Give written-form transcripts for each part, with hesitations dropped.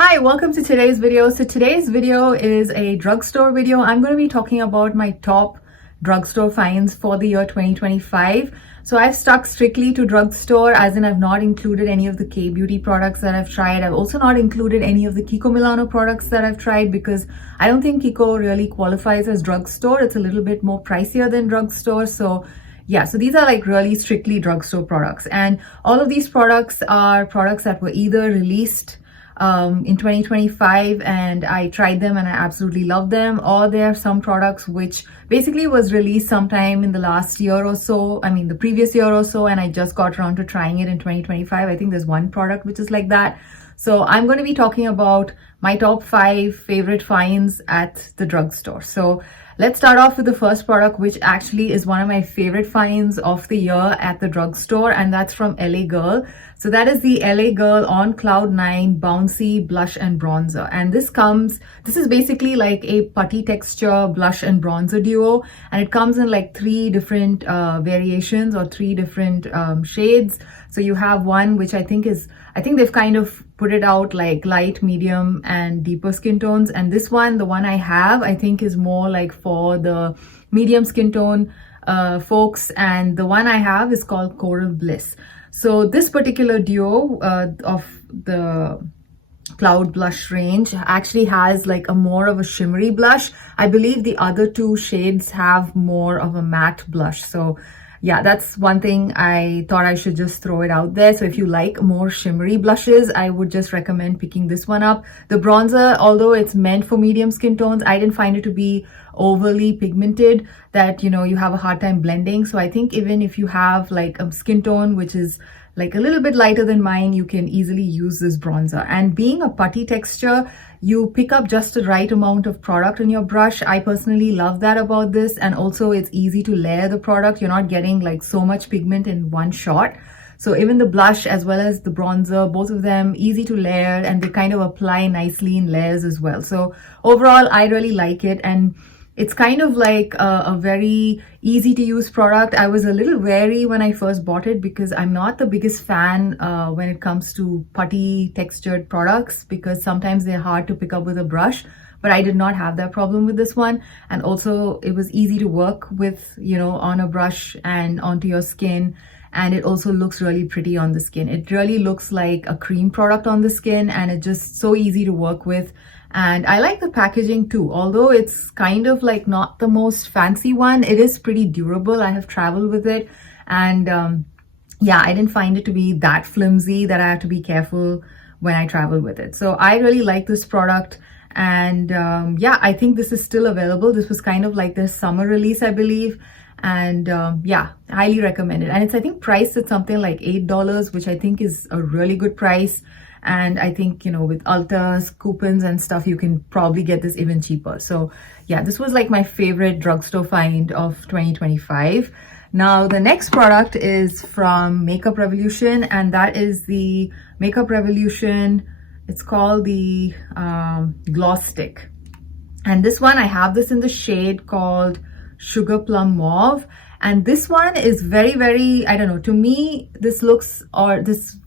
Hi, welcome to today's video. So today's video is a drugstore video. I'm going to be talking about my top drugstore finds for the year 2025. So I've stuck strictly to drugstore, as in I've not included any of the K-beauty products that I've tried. I've also not included any of the Kiko Milano products that I've tried because I don't think Kiko really qualifies as drugstore. It's a little bit more pricier than drugstore. So yeah, so these are like really strictly drugstore products. And all of these products are products that were either released in 2025 and I tried them and I absolutely love them, or there are some products which basically was released sometime in the last year or so, the previous year or so, and I just got around to trying it in 2025. I think there's one product which is like that. So I'm going to be talking about my top 5 favorite finds at the drugstore. So let's start off with the first product, which actually is one of my favorite finds of the year at the drugstore, and that's from LA Girl. So that is the LA Girl On Cloud 9 Bouncy Blush and Bronzer. And this is basically like a putty texture blush and bronzer duo. And it comes in like 3 different variations or 3 different shades. So you have one which I think they've kind of put it out like light, medium, and deeper skin tones. And this one, the one I have, I think is more like for the medium skin tone folks. And the one I have is called Coral Bliss. So this particular duo of the Cloud Blush range actually has like a more of a shimmery blush. I believe the other 2 shades have more of a matte blush. So yeah, that's one thing I thought I should just throw it out there. So if you like more shimmery blushes, I would just recommend picking this one up. The bronzer, although it's meant for medium skin tones, I didn't find it to be overly pigmented that, you have a hard time blending. So I think even if you have like a skin tone which is like a little bit lighter than mine, you can easily use this bronzer. And being a putty texture, you pick up just the right amount of product on your brush. I personally love that about this. And also it's easy to layer the product. You're not getting like so much pigment in one shot. So even the blush as well as the bronzer, both of them easy to layer, and they kind of apply nicely in layers as well. So overall, I really like it. And it's kind of like a very easy to use product. I was a little wary when I first bought it because I'm not the biggest fan when it comes to putty textured products, because sometimes they're hard to pick up with a brush. But I did not have that problem with this one. And also it was easy to work with, on a brush and onto your skin. And it also looks really pretty on the skin. It really looks like a cream product on the skin, and it's just so easy to work with. And I like the packaging too. Although it's kind of like not the most fancy one, it is pretty durable. I have traveled with it, and yeah, I didn't find it to be that flimsy that I have to be careful when I travel with it. So I really like this product. And yeah, I think this is still available. This was kind of like their summer release, I believe. And yeah, highly recommend it. And it's, I think, priced at something like $8, which I think is a really good price. And I think, with Ulta's coupons and stuff, you can probably get this even cheaper. So yeah, this was like my favorite drugstore find of 2025. Now, the next product is from Makeup Revolution, and that is the Makeup Revolution. It's called the Gloss Stick. And this one, I have this in the shade called Sugar Plum Mauve. And this one is very, very, I don't know, to me, this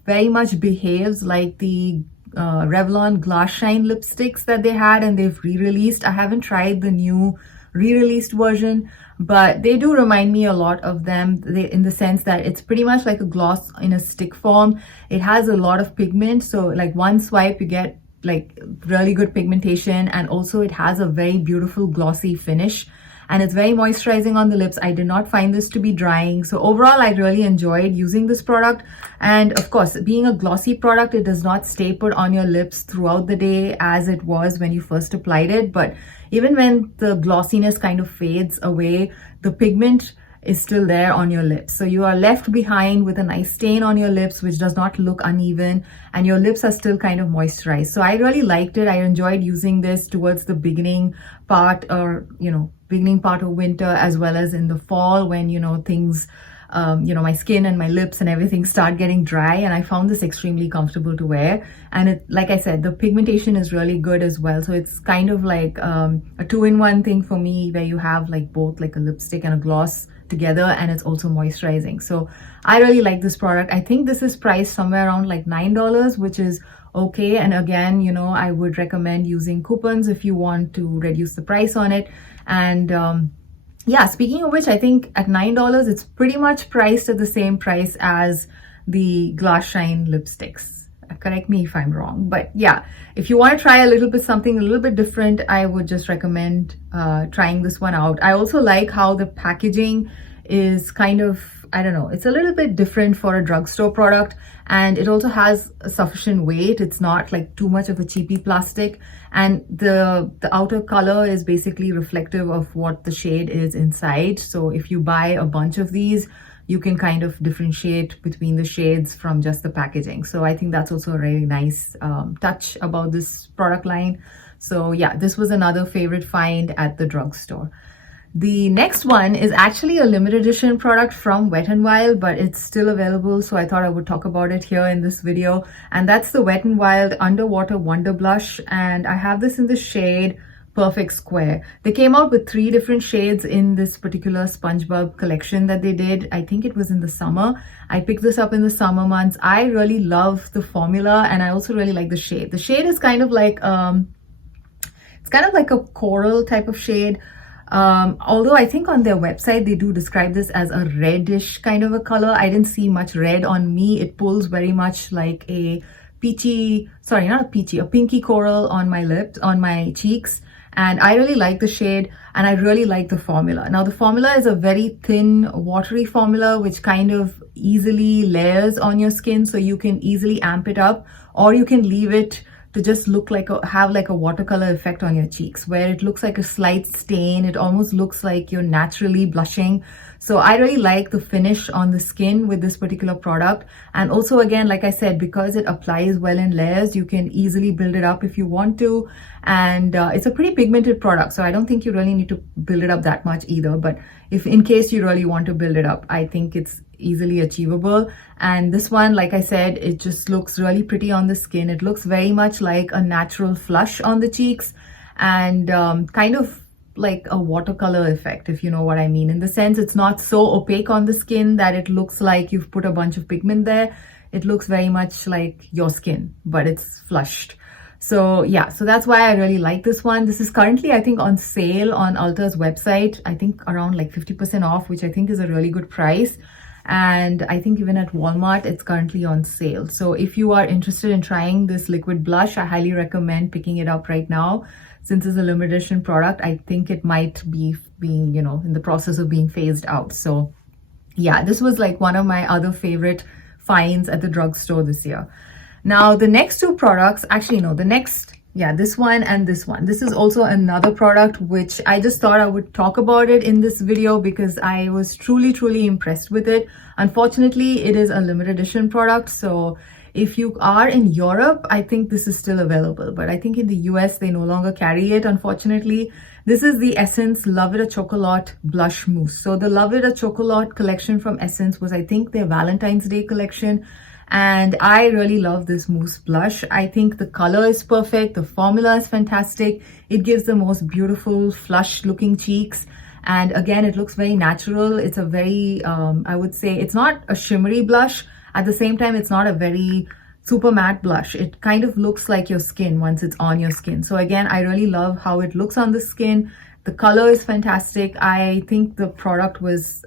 very much behaves like the Revlon Glass Shine lipsticks that they had and they've re-released. I haven't tried the new re-released version, but they do remind me a lot of them in the sense that it's pretty much like a gloss in a stick form. It has a lot of pigment. So like one swipe, you get like really good pigmentation, and also it has a very beautiful glossy finish. And it's very moisturizing on the lips. I did not find this to be drying. So overall, I really enjoyed using this product. And of course, being a glossy product, it does not stay put on your lips throughout the day as it was when you first applied it. But even when the glossiness kind of fades away, the pigment is still there on your lips. So you are left behind with a nice stain on your lips, which does not look uneven, and your lips are still kind of moisturized. So I really liked it. I enjoyed using this towards the beginning part, or, beginning part of winter, as well as in the fall when, things, my skin and my lips and everything start getting dry. And I found this extremely comfortable to wear. And it, like I said, the pigmentation is really good as well. So it's kind of like a 2-in-1 thing for me, where you have like both like a lipstick and a gloss together, and it's also moisturizing. So I really like this product. I think this is priced somewhere around like $9, which is okay. And again, you know, I would recommend using coupons if you want to reduce the price on it. And yeah, speaking of which, I think at $9, it's pretty much priced at the same price as the Glass Shine lipsticks. Correct me if I'm wrong, but yeah, if you want to try a little bit something a little bit different, I would just recommend trying this one out. I also like how the packaging is kind of, I don't know, it's a little bit different for a drugstore product, and it also has a sufficient weight. It's not like too much of a cheapy plastic, and the outer color is basically reflective of what the shade is inside. So if you buy a bunch of these, you can kind of differentiate between the shades from just the packaging. So I think that's also a really nice touch about this product line. So yeah, this was another favorite find at the drugstore. The next one is actually a limited edition product from Wet n Wild, but it's still available, so I thought I would talk about it here in this video. And that's the Wet n Wild Underwater Wonder Blush, and I have this in the shade Perfect Square. They came out with 3 different shades in this particular SpongeBob collection that they did. I think it was in the summer. I picked this up in the summer months. I really love the formula, and I also really like the shade. The shade is kind of like it's kind of like a coral type of shade. Although I think on their website they do describe this as a reddish kind of a color. I didn't see much red on me. It pulls very much like a peachy, sorry, not a peachy, a pinky coral on my lips, on my cheeks. And I really like the shade, and I really like the formula. Now the formula is a very thin, watery formula which kind of easily layers on your skin, so you can easily amp it up, or you can leave it to just look like have like a watercolor effect on your cheeks, where it looks like a slight stain. It almost looks like you're naturally blushing. So I really like the finish on the skin with this particular product. And also, again, like I said, because it applies well in layers, you can easily build it up if you want to. And it's a pretty pigmented product, so I don't think you really need to build it up that much either. But if in case you really want to build it up, I think it's easily achievable. And this one, like I said, it just looks really pretty on the skin. It looks very much like a natural flush on the cheeks, and kind of like a watercolor effect, if you know what I mean, in the sense it's not so opaque on the skin that it looks like you've put a bunch of pigment there. It looks very much like your skin, but it's flushed. So yeah, so that's why I really like this one. This is currently, I think, on sale on Ulta's website. I think around like 50% off, which I think is a really good price. And I think even at Walmart, it's currently on sale. So if you are interested in trying this liquid blush, I highly recommend picking it up right now. Since it's a limited edition product, I think it might be being, you know, in the process of being phased out. So yeah, this was like one of my other favorite finds at the drugstore this year. Now, the next 2 products, actually, no, the next, yeah, this one and this one. This is also another product which I just thought I would talk about it in this video because I was truly, truly impressed with it. Unfortunately, it is a limited edition product. So if you are in Europe, I think this is still available, but I think in the US, they no longer carry it, unfortunately. This is the Essence Love It a Chocolat Blush Mousse. So the Love It a Chocolat collection from Essence was, I think, their Valentine's Day collection. And I really love this mousse blush. I think the color is perfect. The formula is fantastic. It gives the most beautiful flush looking cheeks. And again, it looks very natural. It's a very, I would say, it's not a shimmery blush. At the same time, it's not a very super matte blush. It kind of looks like your skin once it's on your skin. So again, I really love how it looks on the skin. The color is fantastic. I think the product was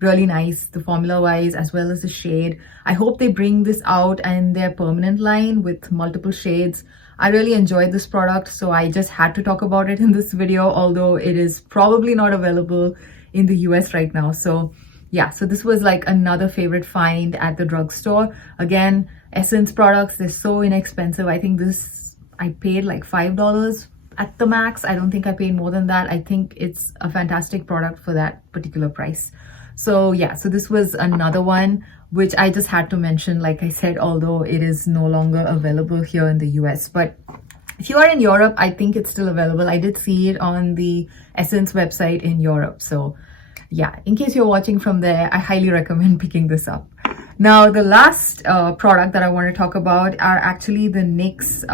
really nice, the formula wise, as well as the shade. I hope they bring this out in their permanent line with multiple shades. I really enjoyed this product, so I just had to talk about it in this video, although it is probably not available in the US right now. So yeah, so this was like another favorite find at the drugstore. Again, Essence products, they're so inexpensive. I think this, I paid like $5 at the max. I don't think I paid more than that. I think it's a fantastic product for that particular price. So yeah, so this was another one which I just had to mention, like I said, although it is no longer available here in the US. But if you are in Europe, I think it's still available. I did see it on the Essence website in Europe. So yeah, in case you're watching from there, I highly recommend picking this up. Now, the last product that I want to talk about are actually the NYX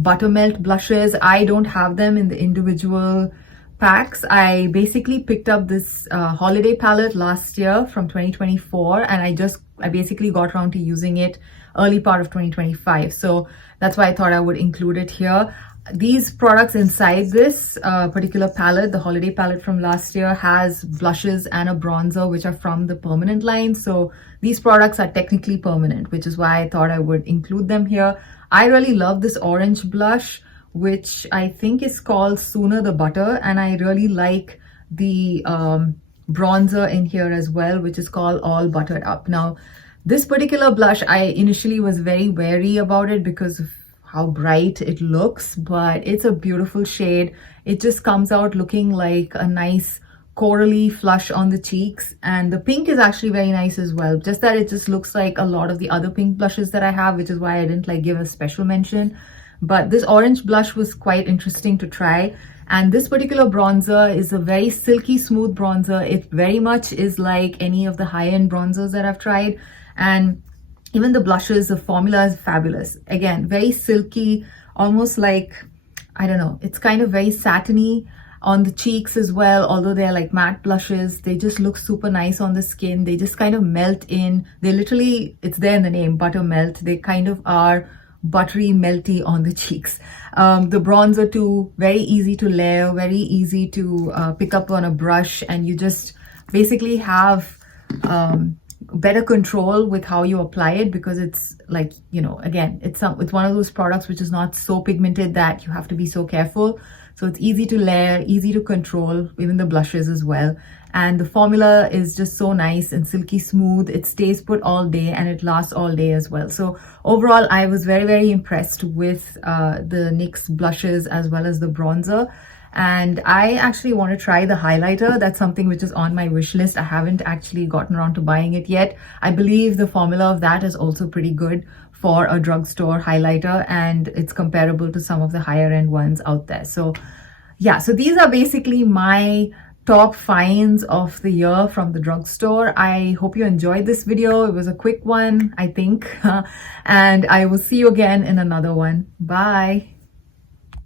Buttermelt blushes. I don't have them in the individual packs. I basically picked up this holiday palette last year from 2024, and I basically got around to using it early part of 2025. So that's why I thought I would include it here. These products inside this particular palette, the holiday palette from last year, has blushes and a bronzer which are from the permanent line. So these products are technically permanent, which is why I thought I would include them here. I really love this orange blush, which I think is called Sooner the Butter, and I really like the bronzer in here as well, which is called All Buttered Up. Now, this particular blush, I initially was very wary about it because of how bright it looks, but it's a beautiful shade. It just comes out looking like a nice corally flush on the cheeks, and the pink is actually very nice as well, just that it just looks like a lot of the other pink blushes that I have, which is why I didn't like give a special mention. But this orange blush was quite interesting to try. And this particular bronzer is a very silky smooth bronzer. It very much is like any of the high-end bronzers that I've tried. And even the blushes, the formula is fabulous. Again, very silky, almost like, I don't know, it's kind of very satiny on the cheeks as well. Although they're like matte blushes, they just look super nice on the skin. They just kind of melt in. They literally, it's there in the name, butter melt. They kind of are buttery melty on the cheeks. The bronzer too, very easy to layer, very easy to pick up on a brush, and you just basically have better control with how you apply it, because it's like, you know, again, it's one of those products which is not so pigmented that you have to be so careful. So it's easy to layer, easy to control, even the blushes as well. And the formula is just so nice and silky smooth. It stays put all day and it lasts all day as well. So overall, I was very, very impressed with the NYX blushes as well as the bronzer. And I actually want to try the highlighter. That's something which is on my wish list. I haven't actually gotten around to buying it yet. I believe the formula of that is also pretty good for a drugstore highlighter, and it's comparable to some of the higher end ones out there. So yeah, so these are basically my top finds of the year from the drugstore. I hope you enjoyed this video. It was a quick one, I think. And I will see you again in another one. Bye.